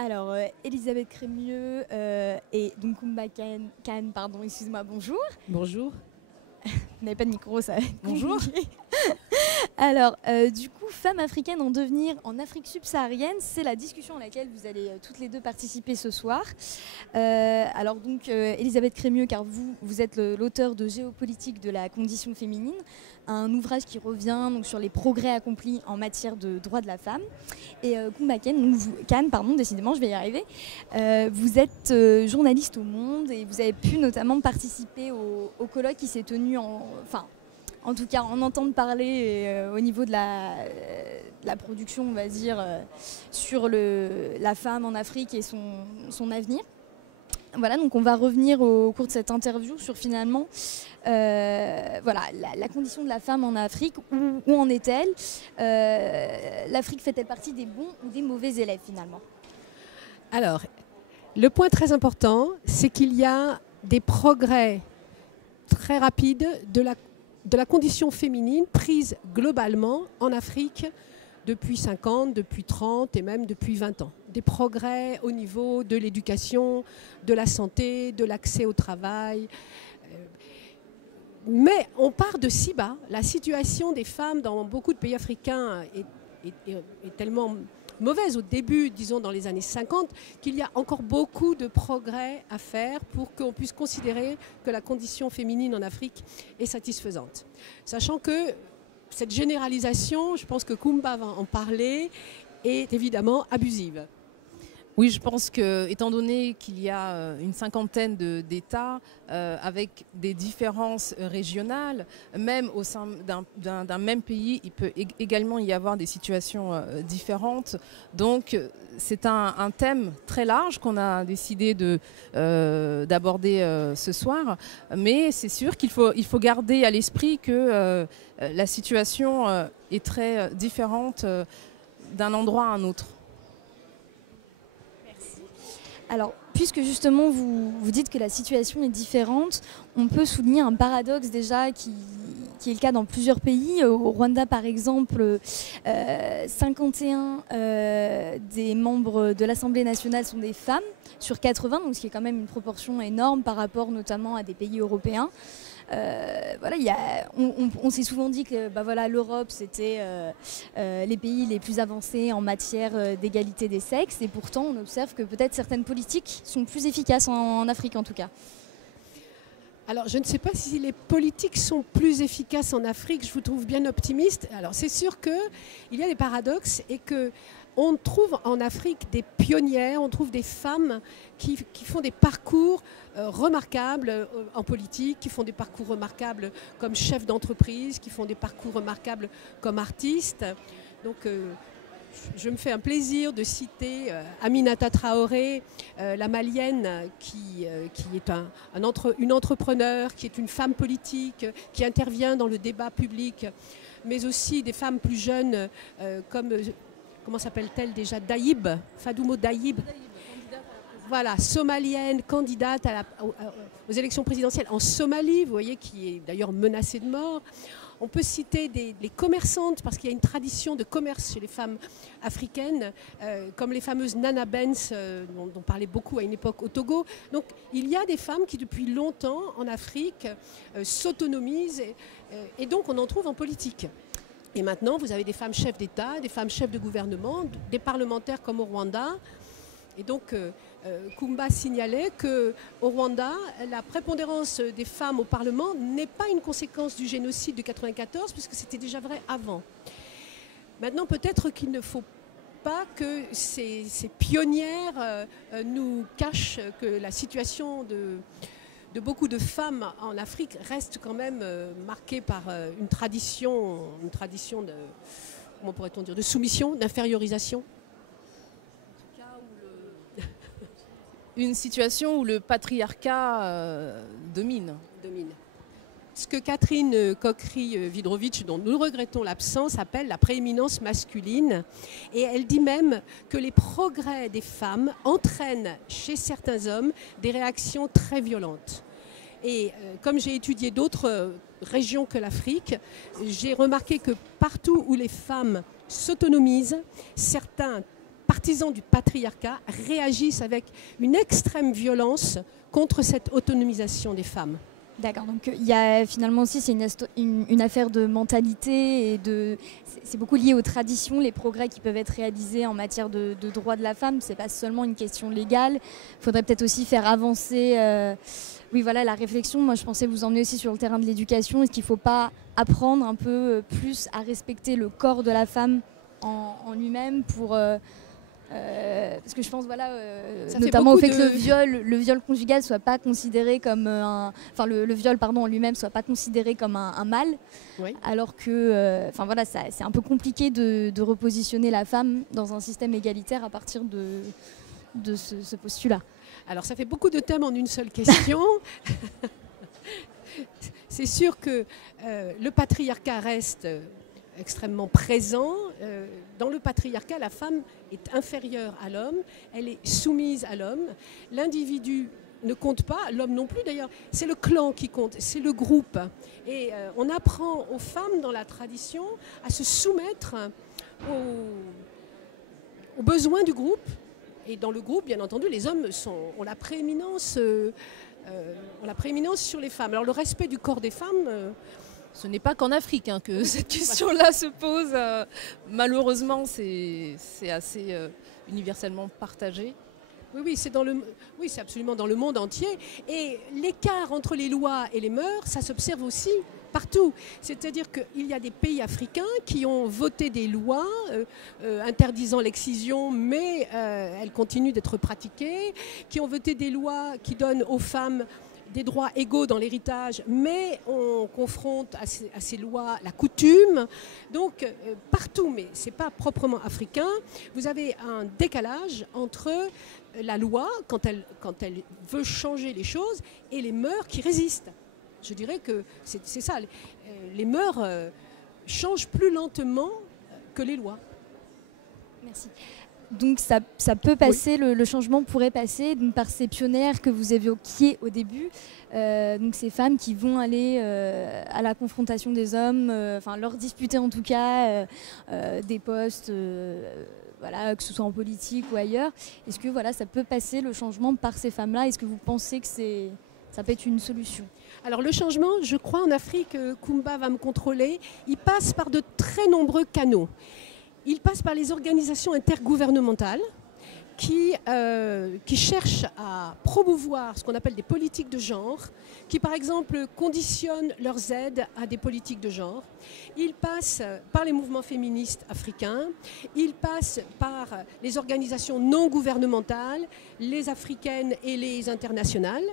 Alors, Elisabeth Crémieux et donc Koumba Khan, pardon, excuse-moi, bonjour. Bonjour. Vous n'avez pas de micro, ça va être Bonjour. compliqué. Alors, du coup, femmes africaines en devenir en Afrique subsaharienne, c'est la discussion à laquelle vous allez toutes les deux participer ce soir. Alors donc, Elisabeth Crémieux, car vous êtes l'auteur de Géopolitique de la condition féminine, un ouvrage qui revient donc, sur les progrès accomplis en matière de droits de la femme. Et Koumba Khan, pardon, décidément, je vais y arriver. Vous êtes journaliste au Monde et vous avez pu notamment participer au colloque qui s'est tenu en tout cas, en entendre parler au niveau de la production, on va dire, sur la femme en Afrique et son avenir. Voilà, donc on va revenir au cours de cette interview sur finalement voilà, la condition de la femme en Afrique. Où en est-elle? L'Afrique fait-elle partie des bons ou des mauvais élèves finalement? Alors, le point très important, c'est qu'il y a des progrès très rapides de la condition féminine prise globalement en Afrique depuis 50, depuis 30 et même depuis 20 ans. Des progrès au niveau de l'éducation, de la santé, de l'accès au travail. Mais on part de si bas. La situation des femmes dans beaucoup de pays africains est tellement mauvaise au début, disons dans les années 50, qu'il y a encore beaucoup de progrès à faire pour qu'on puisse considérer que la condition féminine en Afrique est satisfaisante. Sachant que cette généralisation, je pense que Koumba va en parler, est évidemment abusive. Oui, je pense que, étant donné qu'il y a une cinquantaine d'États avec des différences régionales, même au sein d'un même pays, il peut également y avoir des situations différentes. Donc, c'est un thème très large qu'on a décidé d'aborder ce soir. Mais c'est sûr qu'il faut garder à l'esprit que la situation est très différente d'un endroit à un autre. Alors, puisque justement vous dites que la situation est différente, on peut souligner un paradoxe déjà qui est le cas dans plusieurs pays. Au Rwanda, par exemple, 51 des membres de l'Assemblée nationale sont des femmes sur 80, donc ce qui est quand même une proportion énorme par rapport notamment à des pays européens. Voilà, on s'est souvent dit que voilà, l'Europe c'était les pays les plus avancés en matière d'égalité des sexes, et pourtant on observe que peut-être certaines politiques sont plus efficaces en Afrique en tout cas. Alors, je ne sais pas si les politiques sont plus efficaces en Afrique, je vous trouve bien optimiste. Alors, c'est sûr qu'il y a des paradoxes et qu'on trouve en Afrique des pionnières, on trouve des femmes qui font des parcours remarquables en politique, qui font des parcours remarquables comme chefs d'entreprise, qui font des parcours remarquables comme artistes. Donc, je me fais un plaisir de citer Aminata Traoré, la Malienne, qui est une entrepreneure, qui est une femme politique, qui intervient dans le débat public, mais aussi des femmes plus jeunes comme, comment s'appelle-t-elle déjà, Daïb, Fadoumo Daïb. Voilà, somalienne, candidate aux élections présidentielles en Somalie, vous voyez, qui est d'ailleurs menacée de mort. On peut citer les commerçantes, parce qu'il y a une tradition de commerce chez les femmes africaines, comme les fameuses Nana Benz, dont on parlait beaucoup à une époque au Togo. Donc il y a des femmes qui depuis longtemps en Afrique s'autonomisent, et donc on en trouve en politique. Et maintenant vous avez des femmes chefs d'État, des femmes chefs de gouvernement, des parlementaires comme au Rwanda. Et donc Koumba signalait qu'au Rwanda, la prépondérance des femmes au Parlement n'est pas une conséquence du génocide de 1994, puisque c'était déjà vrai avant. Maintenant, peut-être qu'il ne faut pas que ces pionnières nous cachent que la situation de beaucoup de femmes en Afrique reste quand même marquée par une tradition de, comment pourrait-on dire, de soumission, d'infériorisation. Une situation où le patriarcat domine. Ce que Catherine Cockry-Widrowicz, dont nous regrettons l'absence, appelle la prééminence masculine. Et elle dit même que les progrès des femmes entraînent chez certains hommes des réactions très violentes. Et comme j'ai étudié d'autres régions que l'Afrique, j'ai remarqué que partout où les femmes s'autonomisent, certains partisans du patriarcat réagissent avec une extrême violence contre cette autonomisation des femmes. D'accord, donc il y a finalement aussi c'est une affaire de mentalité et c'est beaucoup lié aux traditions, les progrès qui peuvent être réalisés en matière de droits de la femme, c'est pas seulement une question légale, il faudrait peut-être aussi faire avancer oui, voilà, la réflexion. Moi je pensais vous emmener aussi sur le terrain de l'éducation, est-ce qu'il ne faut pas apprendre un peu plus à respecter le corps de la femme en lui-même pour... parce que je pense notamment au fait que le viol conjugal soit pas considéré comme le viol en lui-même soit pas considéré comme un mal, oui. Alors que c'est un peu compliqué de repositionner la femme dans un système égalitaire à partir de ce postulat. Alors ça fait beaucoup de thèmes en une seule question. C'est sûr que le patriarcat reste extrêmement présent. Dans le patriarcat, la femme est inférieure à l'homme, elle est soumise à l'homme. L'individu ne compte pas, l'homme non plus d'ailleurs. C'est le clan qui compte, c'est le groupe. Et on apprend aux femmes dans la tradition à se soumettre aux besoins du groupe. Et dans le groupe, bien entendu, les hommes ont la prééminence sur les femmes. Alors le respect du corps des femmes... Ce n'est pas qu'en Afrique que cette question-là se pose. Malheureusement, c'est assez universellement partagé. Oui, c'est absolument dans le monde entier. Et l'écart entre les lois et les mœurs, ça s'observe aussi partout. C'est-à-dire qu'il y a des pays africains qui ont voté des lois interdisant l'excision, mais elles continuent d'être pratiquées, qui ont voté des lois qui donnent aux femmes des droits égaux dans l'héritage, mais on confronte à ces lois la coutume. Donc partout, mais ce n'est pas proprement africain, vous avez un décalage entre la loi, quand elle veut changer les choses, et les mœurs qui résistent. Je dirais que c'est ça. Les mœurs changent plus lentement que les lois. Merci. Donc ça peut passer, oui. Le changement pourrait passer donc, par ces pionnières que vous évoquiez au début, donc ces femmes qui vont aller à la confrontation des hommes, leur disputer en tout cas des postes, que ce soit en politique ou ailleurs. Est-ce que ça peut passer le changement par ces femmes-là? Est-ce que vous pensez que ça peut être une solution? Alors le changement, je crois en Afrique, Kumba va me contrôler, il passe par de très nombreux canaux. Il passe par les organisations intergouvernementales qui cherchent à promouvoir ce qu'on appelle des politiques de genre, qui par exemple conditionnent leurs aides à des politiques de genre. Il passe par les mouvements féministes africains, il passe par les organisations non gouvernementales, les africaines et les internationales.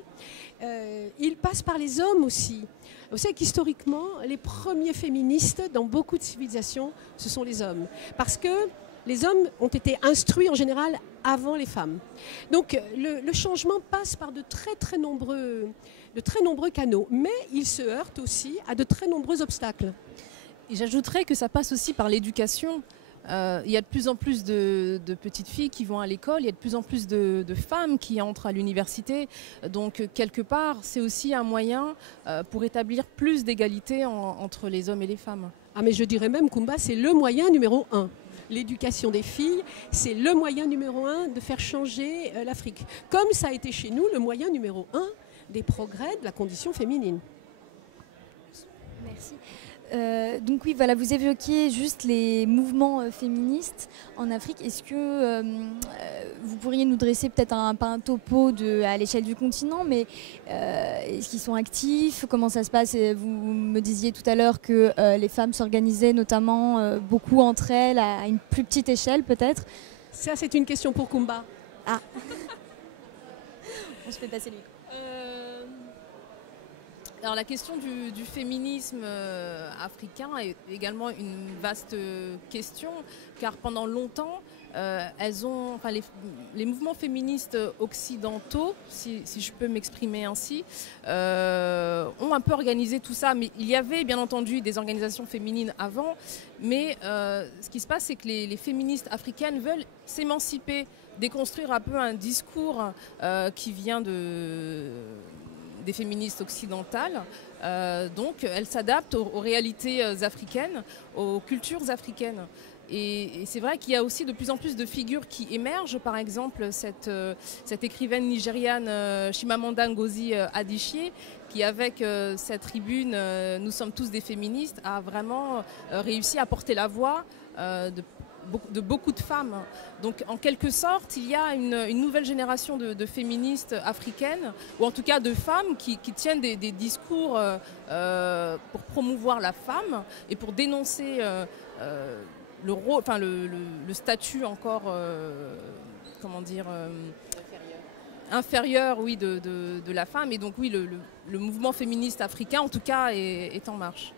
Il passe par les hommes aussi. Vous savez qu'historiquement, les premiers féministes dans beaucoup de civilisations, ce sont les hommes. Parce que les hommes ont été instruits en général avant les femmes. Donc le changement passe par de très nombreux canaux, mais il se heurte aussi à de très nombreux obstacles. Et j'ajouterais que ça passe aussi par l'éducation. Il y a de plus en plus de petites filles qui vont à l'école, il y a de plus en plus de femmes qui entrent à l'université. Donc quelque part, c'est aussi un moyen pour établir plus d'égalité entre les hommes et les femmes. Ah mais je dirais même, Kumba, c'est le moyen numéro 1. L'éducation des filles, c'est le moyen numéro 1 de faire changer l'Afrique. Comme ça a été chez nous le moyen numéro 1 des progrès de la condition féminine. Merci. Donc oui, vous évoquiez juste les mouvements féministes en Afrique. Est-ce que vous pourriez nous dresser peut-être pas un topo à l'échelle du continent, mais est-ce qu'ils sont actifs? Comment ça se passe? Vous me disiez tout à l'heure que les femmes s'organisaient notamment beaucoup entre elles à une plus petite échelle peut-être. Ça, c'est une question pour Kumba. Ah. On se fait passer le micro. Alors la question du féminisme africain est également une vaste question, car pendant longtemps, les mouvements féministes occidentaux, si je peux m'exprimer ainsi, ont un peu organisé tout ça. Mais il y avait bien entendu des organisations féminines avant, mais ce qui se passe, c'est que les féministes africaines veulent s'émanciper, déconstruire un peu un discours qui vient des féministes occidentales. Donc elles s'adaptent aux réalités africaines, aux cultures africaines. Et c'est vrai qu'il y a aussi de plus en plus de figures qui émergent. Par exemple, cette écrivaine nigériane Chimamanda Ngozi Adichie, qui avec cette tribune Nous sommes tous des féministes, a vraiment réussi à porter la voix de beaucoup de femmes. Donc en quelque sorte, il y a une nouvelle génération de féministes africaines, ou en tout cas de femmes qui tiennent des discours pour promouvoir la femme et pour dénoncer le rôle, enfin le statut encore, comment dire, inférieur, oui, de la femme. Et donc oui, le mouvement féministe africain, en tout cas, est en marche.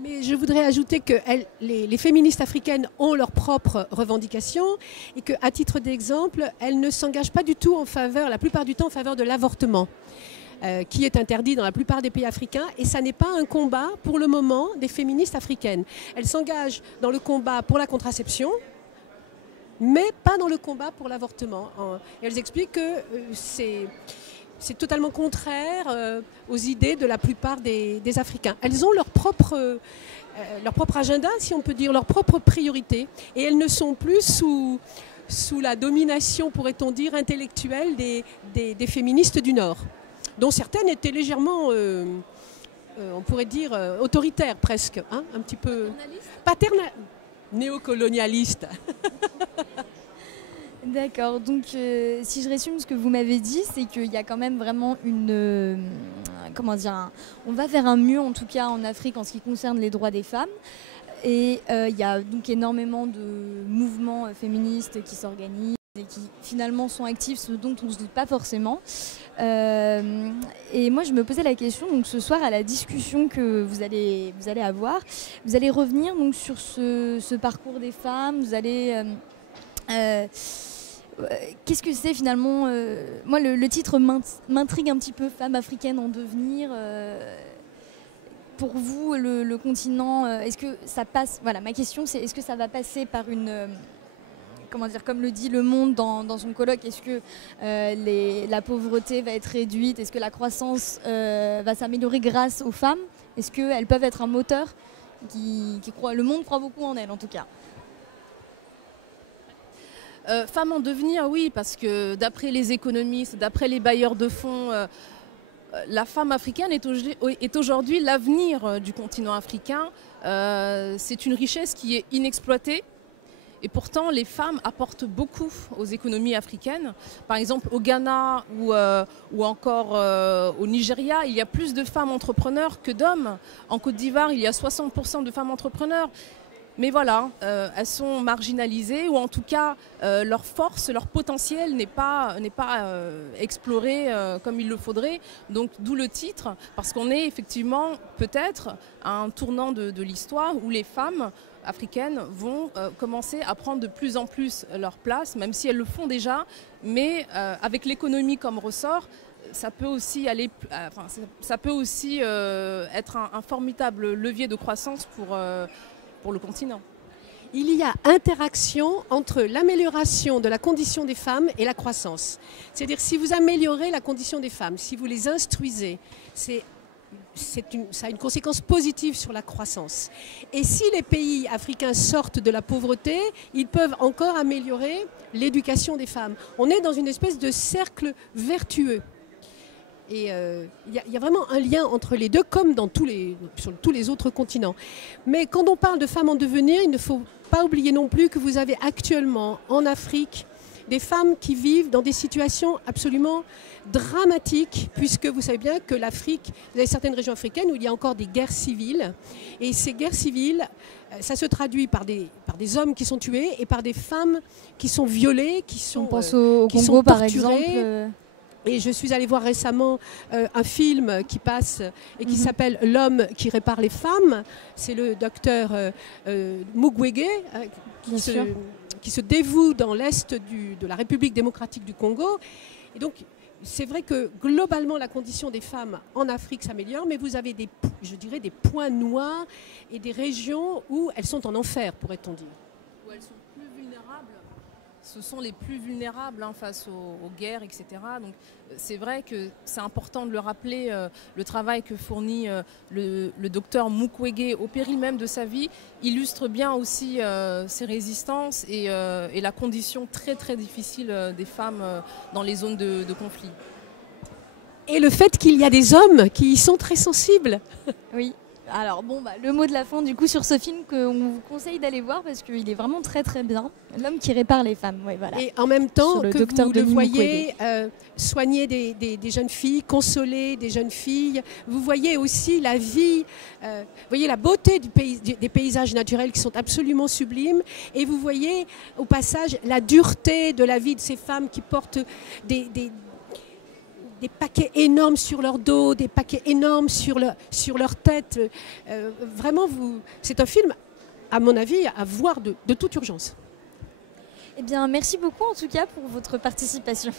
Mais je voudrais ajouter que les féministes africaines ont leurs propres revendications et qu'à titre d'exemple, elles ne s'engagent pas du tout en faveur, la plupart du temps, en faveur de l'avortement, qui est interdit dans la plupart des pays africains. Et ça n'est pas un combat, pour le moment, des féministes africaines. Elles s'engagent dans le combat pour la contraception, mais pas dans le combat pour l'avortement. Et elles expliquent que c'est totalement contraire aux idées de la plupart des Africains. Elles ont leur propre agenda, si on peut dire, leur propre priorité. Et elles ne sont plus sous la domination, pourrait-on dire, intellectuelle des féministes du Nord, dont certaines étaient légèrement, on pourrait dire, autoritaires presque, hein, un petit peu paternalistes, néocolonialistes. D'accord, donc si je résume ce que vous m'avez dit, c'est qu'il y a quand même vraiment comment dire, on va vers un mieux en tout cas en Afrique en ce qui concerne les droits des femmes. Et il y a donc énormément de mouvements féministes qui s'organisent et qui finalement sont actifs, ce dont on ne se doute pas forcément. Et moi je me posais la question, donc ce soir à la discussion que vous allez avoir, vous allez revenir donc sur ce parcours des femmes, vous allez... qu'est-ce que c'est finalement moi le titre m'intrigue un petit peu, Femmes africaines en devenir. Pour vous, le continent, est-ce que ça passe... Voilà, ma question c'est, est-ce que ça va passer par une... comment dire, comme le dit Le Monde dans son colloque, est-ce que la pauvreté va être réduite? Est-ce que la croissance va s'améliorer grâce aux femmes? Est-ce qu'elles peuvent être un moteur le monde croit beaucoup en elles en tout cas. Femmes en devenir, oui, parce que d'après les économistes, d'après les bailleurs de fonds, la femme africaine est aujourd'hui l'avenir du continent africain. C'est une richesse qui est inexploitée. Et pourtant, les femmes apportent beaucoup aux économies africaines. Par exemple, au Ghana ou encore au Nigeria, il y a plus de femmes entrepreneurs que d'hommes. En Côte d'Ivoire, il y a 60% de femmes entrepreneurs. Mais voilà, elles sont marginalisées, ou en tout cas, leur force, leur potentiel n'est pas exploré comme il le faudrait. Donc d'où le titre, parce qu'on est effectivement peut-être à un tournant de l'histoire où les femmes africaines vont commencer à prendre de plus en plus leur place, même si elles le font déjà, mais avec l'économie comme ressort, ça peut aussi être un formidable levier de croissance pour le continent. Il y a interaction entre l'amélioration de la condition des femmes et la croissance. C'est-à-dire si vous améliorez la condition des femmes, si vous les instruisez, ça a une conséquence positive sur la croissance. Et si les pays africains sortent de la pauvreté, ils peuvent encore améliorer l'éducation des femmes. On est dans une espèce de cercle vertueux. Et il y a vraiment un lien entre les deux, comme sur tous les autres continents. Mais quand on parle de femmes en devenir, il ne faut pas oublier non plus que vous avez actuellement en Afrique des femmes qui vivent dans des situations absolument dramatiques, puisque vous savez bien que l'Afrique, vous avez certaines régions africaines où il y a encore des guerres civiles. Et ces guerres civiles, ça se traduit par des hommes qui sont tués et par des femmes qui sont violées, qui sont torturées. On pense au Congo par exemple. Et je suis allée voir récemment un film qui passe et qui s'appelle L'homme qui répare les femmes. C'est le docteur Mukwege qui se dévoue dans l'est de la République démocratique du Congo. Et donc, c'est vrai que globalement, la condition des femmes en Afrique s'améliore, mais vous avez des points noirs et des régions où elles sont en enfer, pourrait-on dire. Où elles sont plus vulnérables. ce sont les plus vulnérables face aux guerres, etc. Donc c'est vrai que c'est important de le rappeler, le travail que fournit le docteur Mukwege au péril même de sa vie illustre bien aussi ces résistances et la condition très très difficile des femmes dans les zones de conflit. Et le fait qu'il y a des hommes qui y sont très sensibles. Oui. Alors bon, le mot de la fin du coup sur ce film qu'on vous conseille d'aller voir parce qu'il est vraiment très très bien. L'homme qui répare les femmes, ouais, voilà. Et en même temps que vous le Denis voyez soigner des jeunes filles, consoler des jeunes filles, vous voyez aussi la vie, vous voyez la beauté des paysages naturels qui sont absolument sublimes, et vous voyez au passage la dureté de la vie de ces femmes qui portent des paquets énormes sur leur dos, des paquets énormes sur leur tête. Vraiment, c'est un film, à mon avis, à voir de toute urgence. Eh bien, merci beaucoup en tout cas pour votre participation.